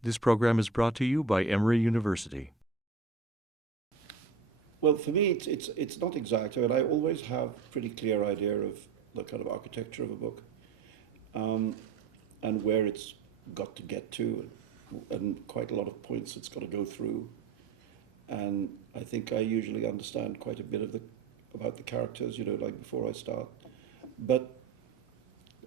This program is brought to you by Emory University. Well, for me, it's not exact. I mean, I always have pretty clear idea of the kind of architecture of a book, um, and where it's got to get to, and quite a lot of points it's got to go through. And I think I usually understand quite a bit of the about the characters, like before I start. But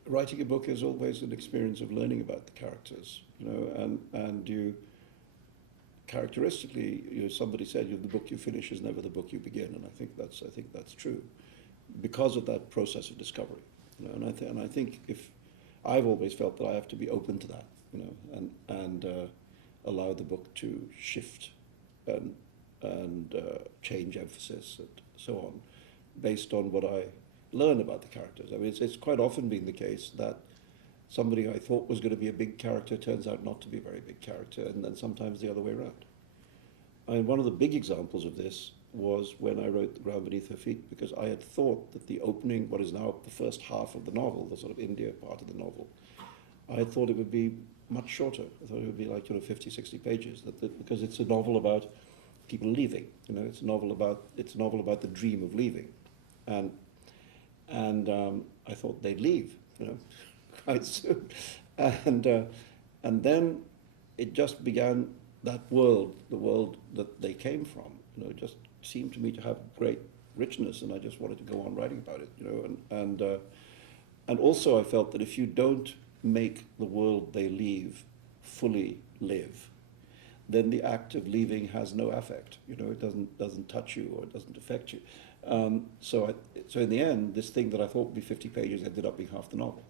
writing a book is always an experience of learning about the characters, and you characteristically, somebody said, the book you finish is never the book you begin, and I think that's true, because of that process of discovery, and I think if I've always felt that I have to be open to that, and allow the book to shift and change emphasis and so on, based on what I learn about the characters. I mean, it's quite often been the case that somebody I thought was going to be a big character turns out not to be a very big character, and then sometimes the other way around. I mean, one of the big examples of this was when I wrote The Ground Beneath Her Feet, because I had thought that the opening, what is now the first half of the novel, the sort of India part of the novel, I had thought it would be much shorter. I thought it would be like 50, 60 pages, because it's a novel about people leaving. It's a novel about the dream of leaving, and I thought they'd leave, quite soon, and then it just began, that world, the world that they came from, just seemed to me to have great richness, and I just wanted to go on writing about it, and also I felt that if you don't make the world they leave fully live, then the act of leaving has no affect. It doesn't touch you, or it doesn't affect you. So in the end, this thing that I thought would be 50 pages ended up being half the novel.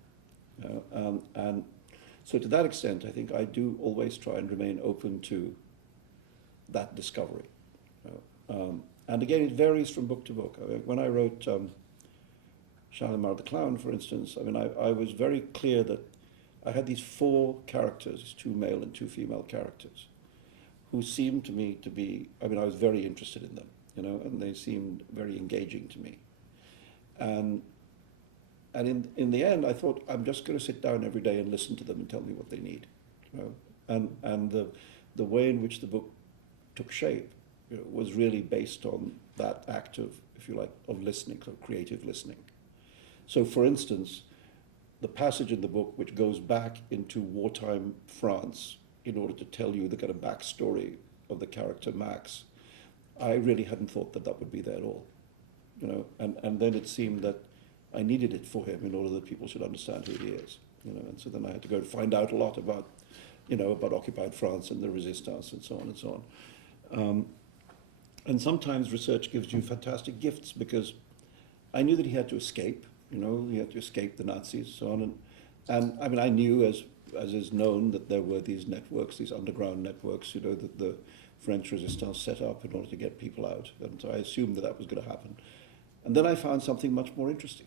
And so to that extent, I think I do always try and remain open to that discovery. And again, it varies from book to book. I mean, when I wrote Shalimar the Clown, for instance, I mean, I was very clear that I had these four characters, two male and two female characters, who seemed to me to be, I mean, I was very interested in them, and they seemed very engaging to me. And in the end, I thought, I'm just going to sit down every day and listen to them and tell me what they need. And the way in which the book took shape, was really based on that act of, if you like, of listening, sort of creative listening. So, for instance, the passage in the book which goes back into wartime France in order to tell you the kind of backstory of the character Max, I really hadn't thought that would be there at all. And then it seemed that I needed it for him in order that people should understand who he is. And so then I had to go and find out a lot about, about occupied France and the resistance and so on and so on. And sometimes research gives you fantastic gifts, because I knew that he had to escape, he had to escape the Nazis, so on. And I mean, I knew, as is known, that there were these networks, these underground networks, that the French resistance set up in order to get people out. And so I assumed that was going to happen. And then I found something much more interesting,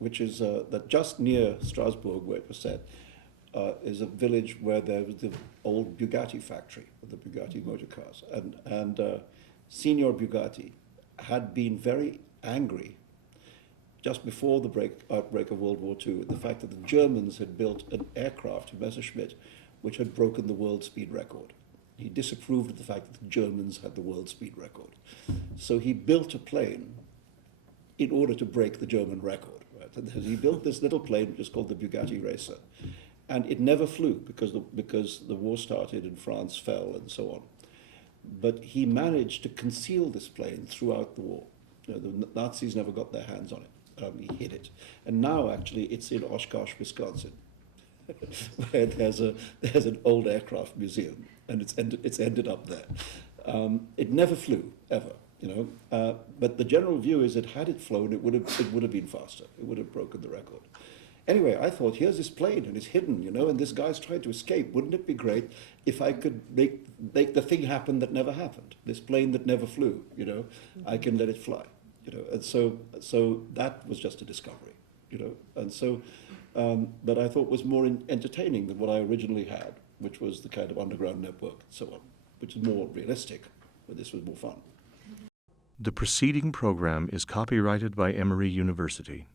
which is that just near Strasbourg, where it was set, is a village where there was the old Bugatti factory, with the Bugatti motor cars. And Signor Bugatti had been very angry just before the outbreak of World War II, the fact that the Germans had built an aircraft, a Messerschmitt, which had broken the world speed record. He disapproved of the fact that the Germans had the world speed record. So he built a plane in order to break the German record. Right? And he built this little plane, which is called the Bugatti Racer. And it never flew, because the war started and France fell and so on. But he managed to conceal this plane throughout the war. The Nazis never got their hands on it. He hid it. And now, actually, it's in Oshkosh, Wisconsin, where there's an old aircraft museum, and it's ended up there. It never flew, ever, but the general view is that had it flown, it would have been faster. It would have broken the record. Anyway, I thought, here's this plane, and it's hidden, and this guy's trying to escape. Wouldn't it be great if I could make the thing happen that never happened? This plane that never flew, I can let it fly. And so that was just a discovery, and so, but I thought was more entertaining than what I originally had, which was the kind of underground network and so on, which is more realistic, but this was more fun. The preceding program is copyrighted by Emory University.